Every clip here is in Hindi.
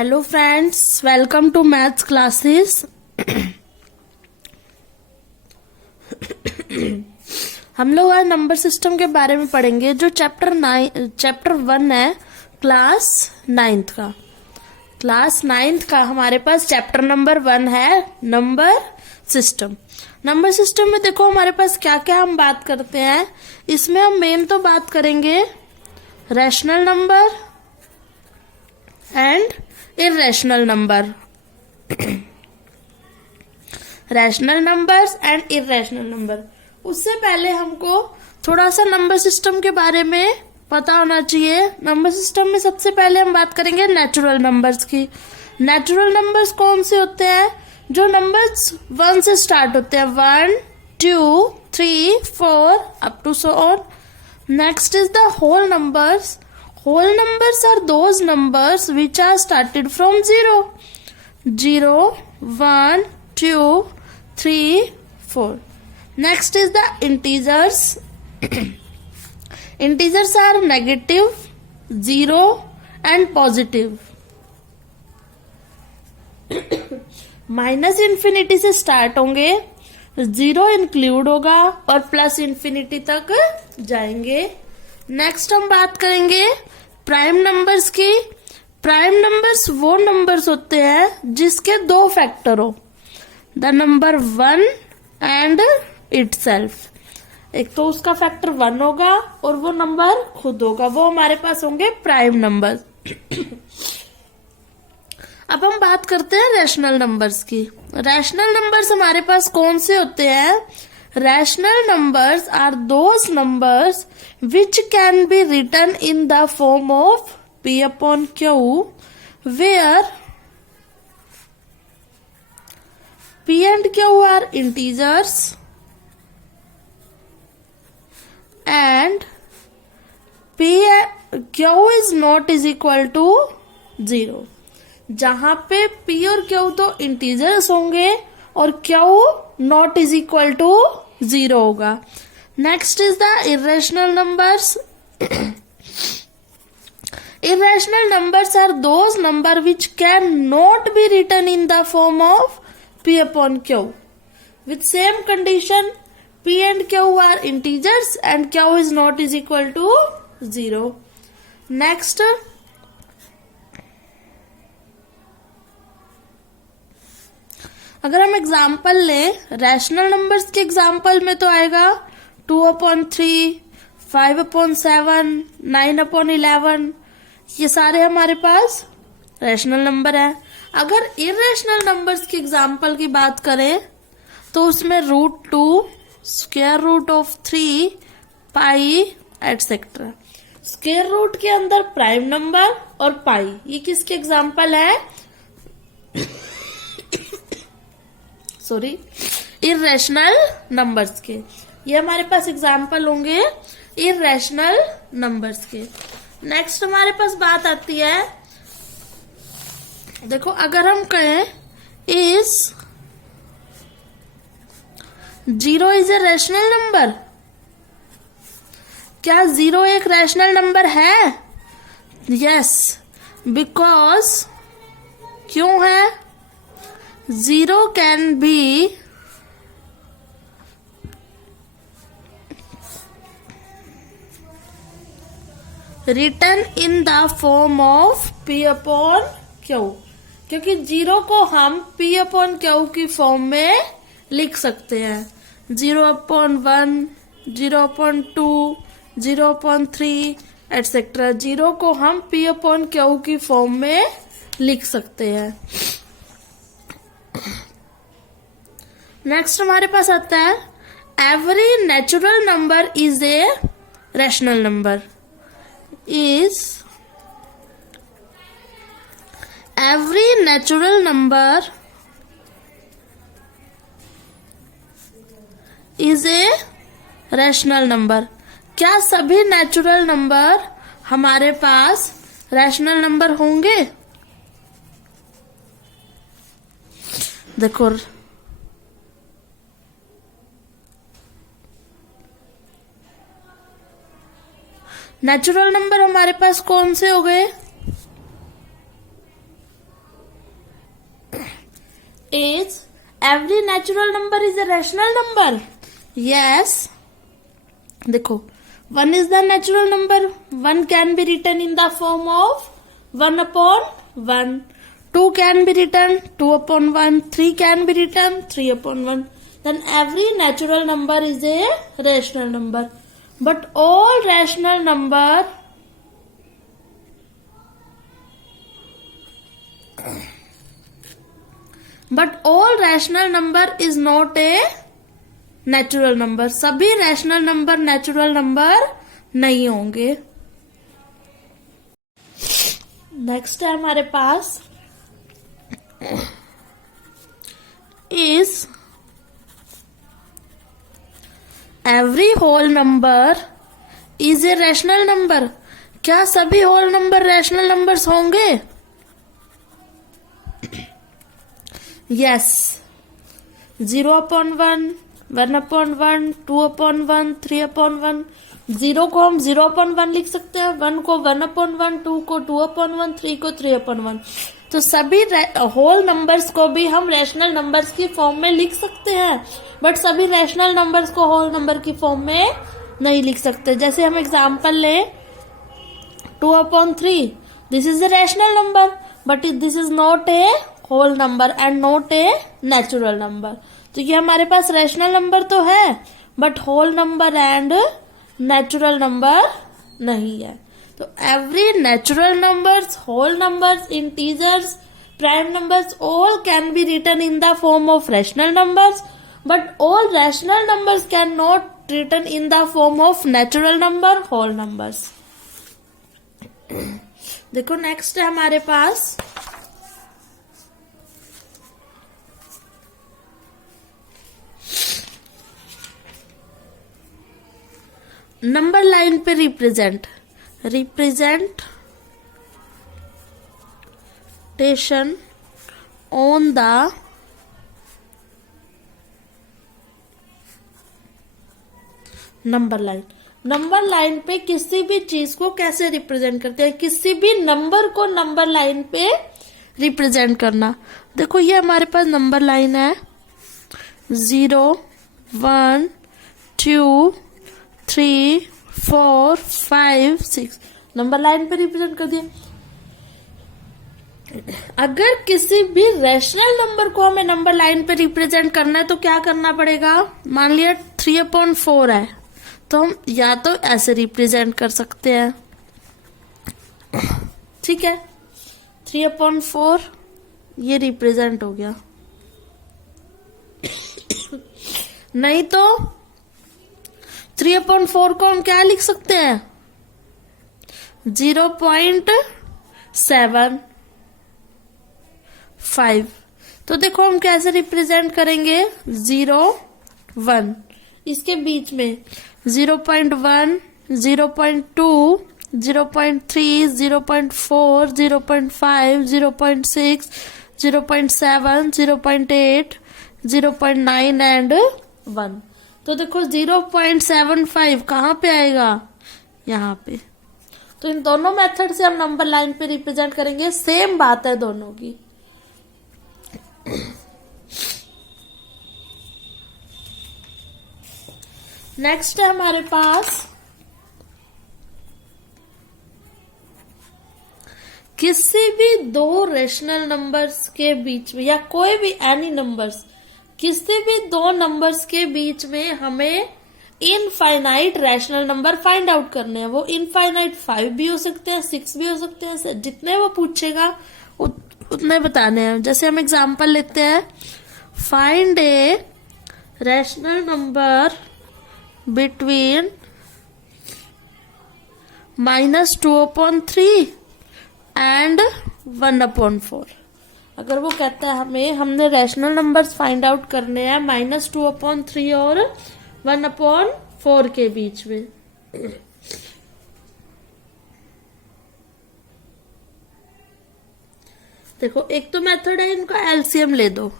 Hello friends, welcome to maths classes. हम लोग आज नंबर सिस्टम के बारे में पढ़ेंगे, जो चैप्टर 1 है क्लास नाइन्थ का हमारे पास चैप्टर नंबर 1 है नंबर सिस्टम। नंबर सिस्टम में देखो हमारे पास क्या क्या हम बात करते हैं। इसमें हम मेन तो बात करेंगे rational number and irrational number. Rational numbers and irrational number. उससे पहले हमको थोड़ा सा नंबर सिस्टम के बारे में पता होना चाहिए। नंबर सिस्टम में सबसे पहले हम बात करेंगे नेचुरल नंबर्स की। नेचुरल नंबर्स कौन से होते हैं? जो नंबर्स 1 से स्टार्ट होते हैं, 1 2 3 4 up to so on. Next is the whole numbers. Whole numbers are those numbers which are started from 0. 0, 1, 2, 3, 4. Next is the integers. Integers are negative, 0 and positive. Minus infinity से स्टार्ट होंगे, 0 इंक्लूड होगा और प्लस इन्फिनिटी तक जाएंगे। नेक्स्ट हम बात करेंगे प्राइम नंबर्स की। प्राइम नंबर्स वो नंबर्स होते हैं जिसके 2 फैक्टर हो, द नंबर 1 एंड इटसेल्फ। एक तो उसका फैक्टर 1 होगा और वो नंबर खुद होगा, वो हमारे पास होंगे प्राइम नंबर। अब हम बात करते हैं रैशनल नंबर्स की। रैशनल नंबर्स हमारे पास कौन से होते हैं? Rational numbers are those numbers which can be written in the form of P upon Q, where P and Q are integers and Q is not is equal to 0। जहां पे P और Q तो इंटीजर्स होंगे और Q not is equal to 0 होगा। Next is the irrational numbers. Irrational numbers are those number which can not be written in the form of P upon Q with same condition, P and Q are integers and Q is not is equal to 0। Next अगर हम एग्जाम्पल लें, रैशनल नंबर्स के एग्जाम्पल में तो आएगा 2/3, 5/7, 9/11। ये सारे हमारे पास रैशनल नंबर है। अगर इर्रेशनल नंबर्स के एग्जाम्पल की बात करें तो उसमें √2, square root of 3, pi etcetera. Square root के अंदर प्राइम नंबर और पाई, ये किसके एग्जाम्पल है? इर्रेशनल नंबर्स के। ये हमारे पास एग्जाम्पल होंगे इर्रेशनल नंबर्स के। नेक्स्ट हमारे पास बात आती है, देखो अगर हम कहें is 0 is a rational number, क्या 0 एक रैशनल नंबर है? यस, बिकॉज क्यों है? 0 can be written in the form of P upon Q, क्योंकि 0 को हम P upon Q की फॉर्म में लिख सकते हैं। 0/1, 0/2, 0/3 एटसेट्रा। 0 को हम P upon Q की फॉर्म में लिख सकते हैं। नेक्स्ट हमारे पास आता है every natural number is a rational number. Every natural number is a rational number. क्या सभी नेचुरल नंबर हमारे पास रैशनल नंबर होंगे? देखो नेचुरल नंबर हमारे पास कौन से हो गए? Is every natural number is a rational number? Yes. देखो, 1 is the natural number. 1 can be written in the form of 1 upon 1. 2 can be written 2 upon 1. 3 can be written 3 upon 1. Then every natural number is a rational number. But all rational number is not a natural number. सभी rational number natural number नहीं होंगे. नेक्स्ट है हमारे पास is every whole number is a rational number. क्या सभी होल नंबर रैशनल नंबर्स होंगे? Yes. 0 upon 1, 1 upon 1, 2 upon 1, 3 upon 1. 0 को हम 0 upon 1 लिख सकते हैं, 1 को 1 upon 1, 2 को 2 upon 1, 3 को 3 upon 1. तो सभी होल नंबर्स को भी हम रैशनल नंबर्स की फॉर्म में लिख सकते हैं, बट सभी रैशनल नंबर्स को होल नंबर की फॉर्म में नहीं लिख सकते. जैसे हम एग्जांपल लें 2 upon 3, this is a rational number, but this is not a whole number and not a natural number. तो ये हमारे पास रैशनल नंबर तो है, but whole number and natural number नहीं है. तो every natural numbers, whole numbers, integers, prime numbers, all can be written in the form of rational numbers, but all rational numbers can not written in the form of natural number, whole numbers. देखो नेक्स्ट है हमारे पास नंबर लाइन पे representation on the number line. Number line पे किसी भी चीज को कैसे रिप्रेजेंट करते हैं, किसी भी नंबर को नंबर लाइन पे रिप्रेजेंट करना. देखो ये हमारे पास नंबर लाइन है 0, 1, 2, 3, 4, 5, 6. नंबर लाइन पे रिप्रेजेंट कर दिया. अगर किसी भी रैशनल नंबर को हमें नंबर लाइन पे रिप्रेजेंट करना है तो क्या करना पड़ेगा. मान लिया 3 upon 4 है, तो हम या तो ऐसे रिप्रेजेंट कर सकते हैं, ठीक है. 3 upon 4 ये रिप्रेजेंट हो गया. नहीं तो 3 upon 4 को हम क्या लिख सकते हैं 0.75. तो देखो हम कैसे रिप्रेजेंट करेंगे 0, 1 इसके बीच में 0.1, 0.2, 0.3, 0.4, 0.5, 0.6, 0.7, 0.8, 0.9 एंड 1. तो देखो 0.75 कहाँ पे आएगा, यहाँ पे. तो इन दोनों मेथड से हम नंबर लाइन पे रिप्रेजेंट करेंगे, सेम बात है दोनों की. नेक्स्ट है हमारे पास किसी भी दो रेशनल नंबर्स के बीच में या कोई भी एनी नंबर्स, किसी भी दो नंबर्स के बीच में हमें infinite rational number find out करने हैं. वो इनफाइनाइट 5 भी हो सकते हैं, 6 भी हो सकते हैं, जितने वो पूछेगा उतने बताने हैं. जैसे हम एग्जांपल लेते हैं, find A rational number between -2 upon 3 and 1 upon 4. अगर वो कहता है हमने रैशनल नंबर्स फाइंड आउट करने हैं -2 upon 3 और 1 upon 4 के बीच में. देखो एक तो मेथड है इनका एलसीएम ले दो.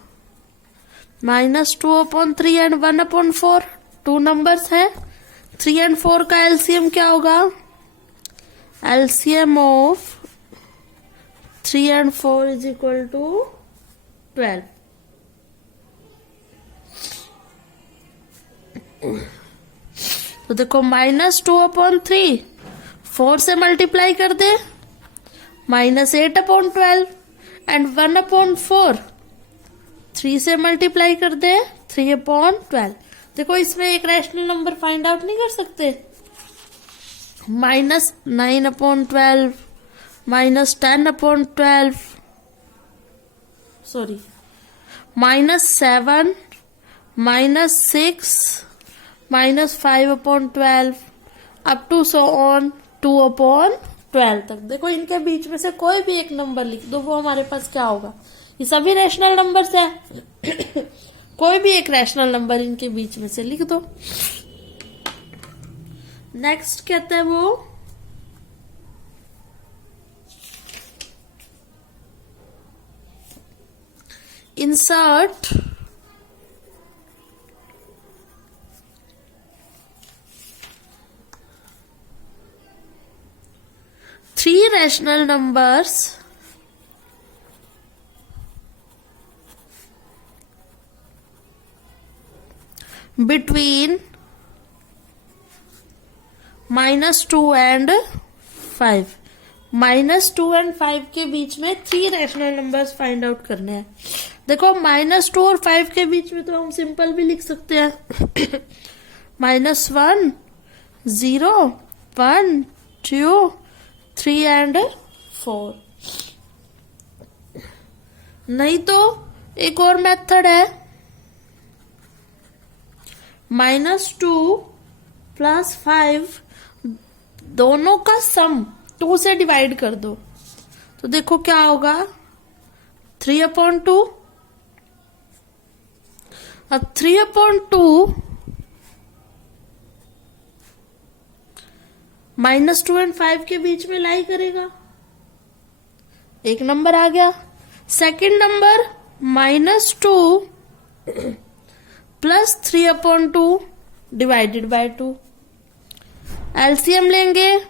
-2 upon 3 एंड 1 upon 4 2 नंबर्स है. 3 एंड 4 का एलसीएम क्या होगा, LCM of 3 and 4 is equal to 12. तो देखो -2/3 4 से मल्टीप्लाई कर दे, -8/12 एंड 1/4 3 से मल्टीप्लाई कर दे, 3/12। देखो इसमें एक रैशनल नंबर फाइंड आउट नहीं कर सकते? -9/12 -10/12 sorry -7 -6 -5/12 up to so on 2/12 तक। देखो इनके बीच में से कोई भी एक नंबर लिख दो, वो हमारे पास क्या होगा? ये सभी रैशनल नंबर्स है। कोई भी एक रैशनल नंबर इनके बीच में से लिख दो। नेक्स्ट कहता है वो insert three rational numbers between -2 and 5। -2 and 5 के बीच में 3 रैशनल नंबर्स फाइंड आउट करने हैं। देखो -2 और 5 के बीच में तो हम सिंपल भी लिख सकते हैं। -1 0 1 2 3 एंड 4। नहीं तो एक और मेथड है, -2 + 5 दोनों का सम 2 से डिवाइड कर दो। तो देखो क्या होगा, 3/2। अब 3/2 -2 एंड 5 के बीच में लाई करेगा। एक नंबर आ गया। Second number -2 + 3/2 divided by 2। LCM लेंगे,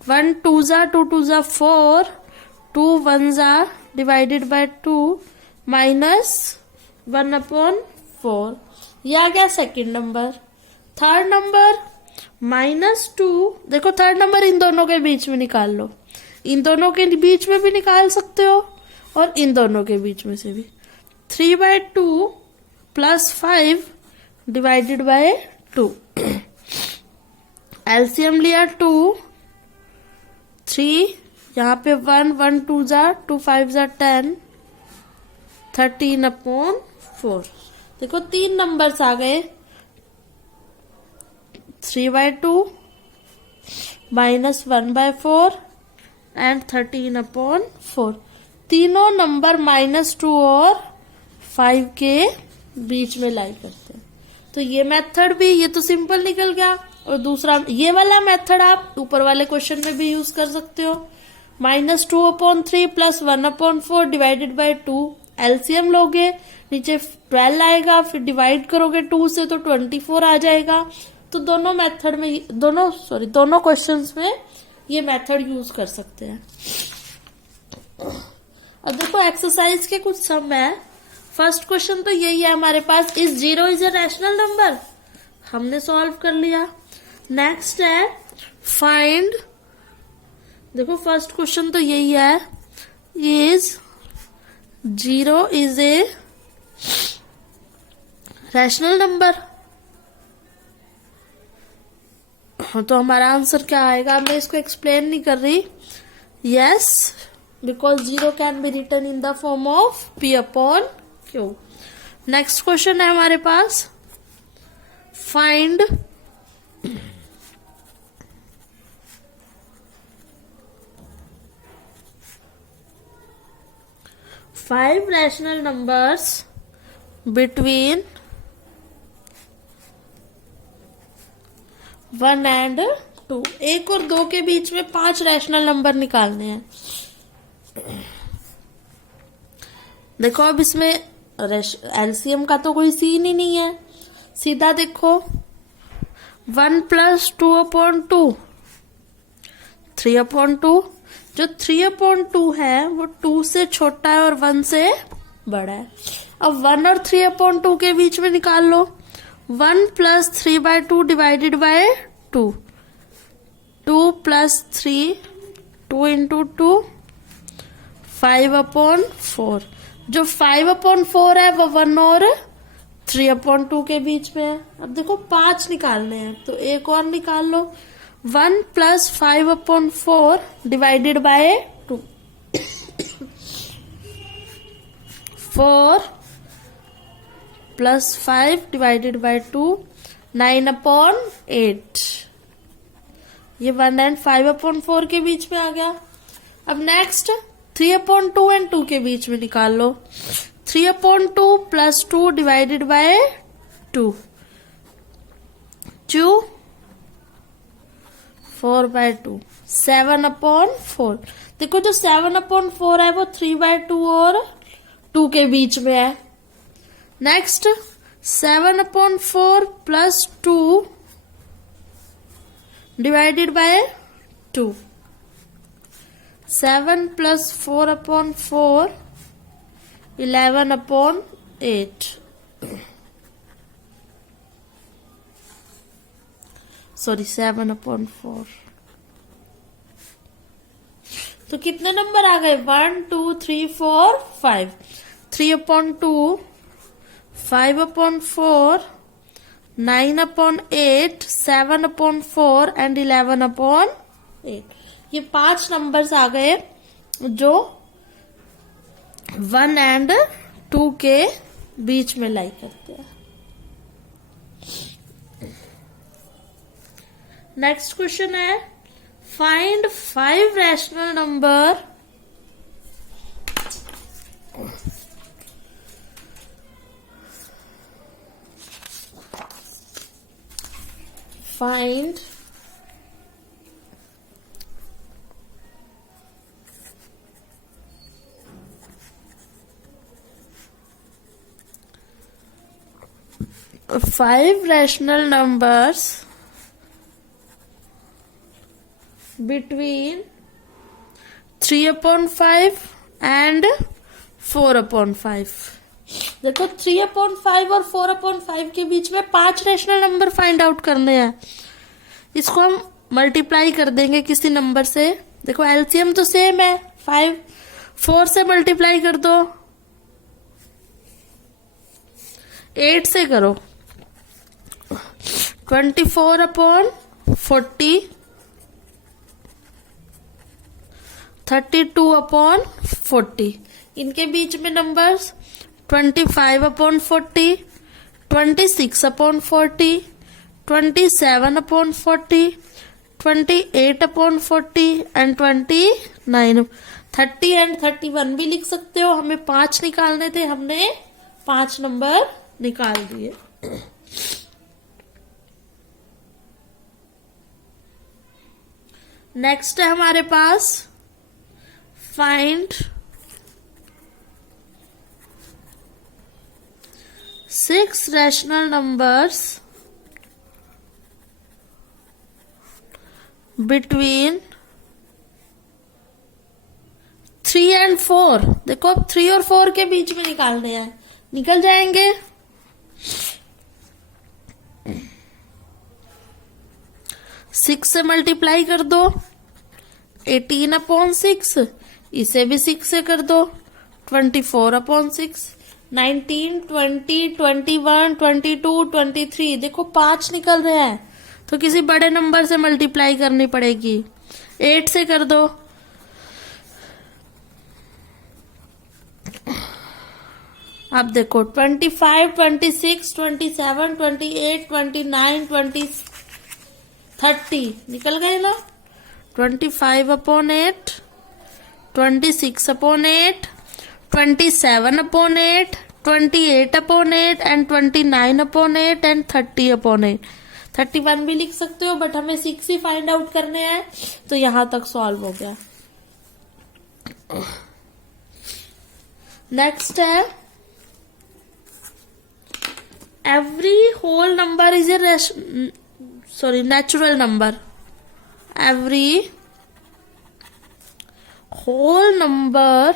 1 2 2 2 4 2 1 डिवाइडेड बाय 2 -1/4। यह आ गया सेकंड नंबर। थर्ड नंबर -2, देखो थर्ड नंबर इन दोनों के बीच में निकाल लो। इन दोनों के बीच में भी निकाल सकते हो और इन दोनों के बीच में से भी। 3/2 + 5 डिवाइडेड बाय 2। एलसीएम लिया 2 3, यहाँ पे 1 1 2 2 5 10 13/4। देखो 3 नंबर्स आ गए, 3/2 -1/4 एंड 13/4। तीनों नंबर -2 और 5 के बीच में लाई करते हैं। तो ये मेथड भी, ये तो सिंपल निकल गया। और दूसरा ये वाला मेथड आप ऊपर वाले क्वेश्चन में भी यूज कर सकते हो। -2/3 + 1/4 डिवाइडेड बाय 2। एलसीएम लोगे, नीचे 12 आएगा, फिर डिवाइड करोगे 2 से तो 24 आ जाएगा। तो दोनों मेथड में, दोनों क्वेश्चंस में ये मेथड यूज कर सकते हैं। और देखो एक्सरसाइज के कुछ सम है। फर्स्ट क्वेश्चन तो यही है हमारे पास, is 0 is a rational number, हमने सॉल्व कर लिया। नेक्स्ट है फाइंड, देखो फर्स्ट क्वेश्चन तो यही है, is 0 is a rational number. तो हमारा आंसर क्या आएगा, मैं इसको एक्सप्लेन नहीं कर रही। Yes, because 0 can be written in the form of P/Q। Next question है हमारे पास, find five rational numbers between 1 and 2। 1 और 2 के बीच में 5 रैशनल नंबर निकालने हैं। देखो अब इसमें एलसीएम का तो कोई सीन ही नहीं है। सीधा देखो, 1 + 2/2 3/2। जो 3/2 है वो 2 से छोटा है और 1 से बड़ा है। अब 1 और 3/2 के बीच में निकाल लो। 1 plus 3/2 divided by 2, 2 plus 3, 2 into 2, 5/4। जो 5/4 है वो 1 और 3/2 के बीच में है। अब देखो 5 निकालने हैं तो एक और निकाल लो। 1 plus 5/4 divided by 2, 4 plus 5 divided by 2, 9/8। ये 1 एंड 5/4 के बीच में आ गया। अब नेक्स्ट 3/2 एंड 2 के बीच में निकाल लो। 3/2 प्लस 2 डिवाइडेड बाय 2, 2, 4/2, 7/4। देखो जो 7/4 है वो 3/2 और 2 के बीच में है। Next 7/4 plus 2 divided by 2, 7 plus 4/4, 11/8। Sorry 7/4। तो कितने नंबर आ गए? 1 2 3 4 5। 3/2, 5/4, 9/8, 7/4 एंड 11/8। ये 5 नंबर्स आ गए जो 1 एंड 2 के बीच में लाई करते हैं। नेक्स्ट क्वेश्चन है find 5 rational number find 5 rational numbers between 3/5 and 4/5। देखो 3/5 और 4/5 के बीच में 5 रैशनल नंबर फाइंड आउट करने हैं। इसको हम मल्टीप्लाई कर देंगे किसी नंबर से। देखो एलसीएम तो सेम है, 5 4 से मल्टीप्लाई कर दो, 8 से करो, 24/40, 32/40। इनके बीच में नंबर्स 25/40, 26/40, 27/40, 28/40 एंड 29। 30 एंड 31 भी लिख सकते हो। हमें 5 निकालने थे, हमने 5 नंबर निकाल दिए। नेक्स्ट है हमारे पास find 6 rational numbers between 3 and 4। देखो अब 3 और 4 के बीच में निकालने हैं, निकल जाएंगे। सिक्स से मल्टीप्लाई कर दो, 18/6। इसे भी 6 से कर दो, 24/6। 19, 20, 21, 22, 23। देखो 5 निकल रहे हैं तो किसी बड़े नंबर से मल्टीप्लाई करनी पड़ेगी। 8 से कर दो, अब देखो 25, 26, 27, 28, 29, 20, 30 निकल गए ना। 25/8, 26/8, 27/8, 28/8 एंड 29/8 एंड 30/8। 31 भी लिख सकते हो, बट हमें 6 ही फाइंड आउट करने हैं, तो यहां तक सॉल्व हो गया। नेक्स्ट है every whole number is a natural number. Every whole number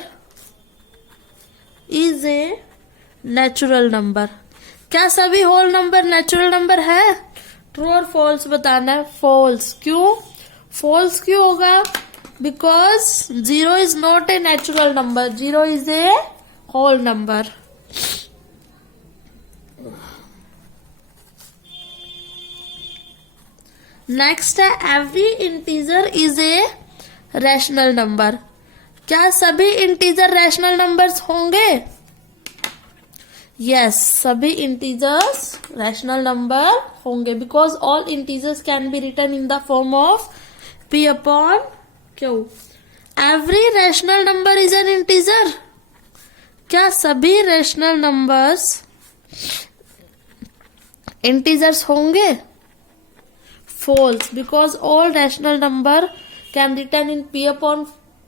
is a natural number. क्या सभी होल नंबर नेचुरल नंबर है? ट्रू और फॉल्स बताना है। फॉल्स। क्यों फॉल्स क्यों होगा? Because 0 is not a natural number, 0 is a whole number. Next है every integer is a rational number. क्या सभी इंटीजर रैशनल नंबर्स होंगे? यस, सभी इंटीजर्स रैशनल नंबर होंगे because all integers can be written in the form of p upon q। Every rational number is an integer. क्या सभी रैशनल नंबर्स इंटीजर्स होंगे? False, because all rational number can written in p upon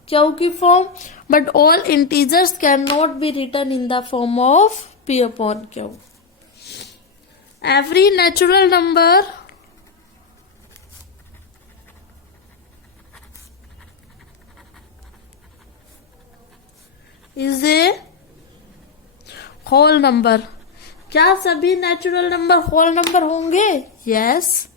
q की फॉर्म, but all integers can not be written in the form of p upon q. Every natural number is a whole number. क्या सभी नेचुरल नंबर होल नंबर होंगे? Yes,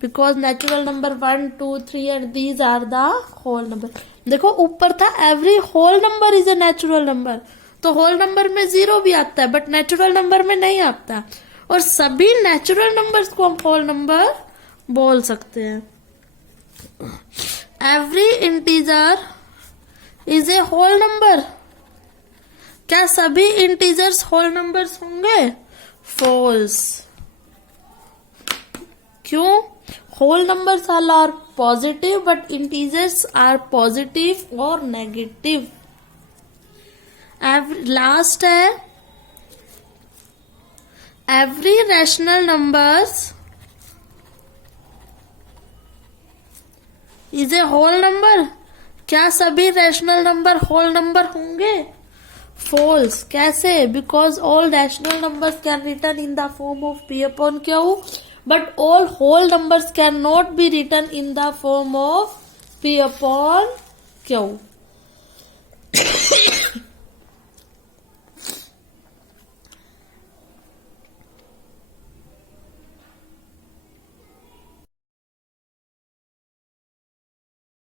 because natural number 1, 2, 3 and these are the whole number. देखो ऊपर था every whole number is a natural number, तो होल नंबर में 0 भी आता है बट नेचुरल नंबर में नहीं आता, और सभी नेचुरल नंबर्स को हम होल नंबर बोल सकते हैं। Every integer is a whole number. क्या सभी इंटीजर्स होल नंबर्स होंगे? फॉल्स। क्यों? Whole numbers are positive but integers are positive और नेगेटिव। लास्ट है every rational numbers is a whole number. क्या सभी रैशनल नंबर होल नंबर होंगे? फॉल्स। कैसे? Because all rational numbers can written in the form of p upon q, but all whole numbers can not be written in the form of p upon q।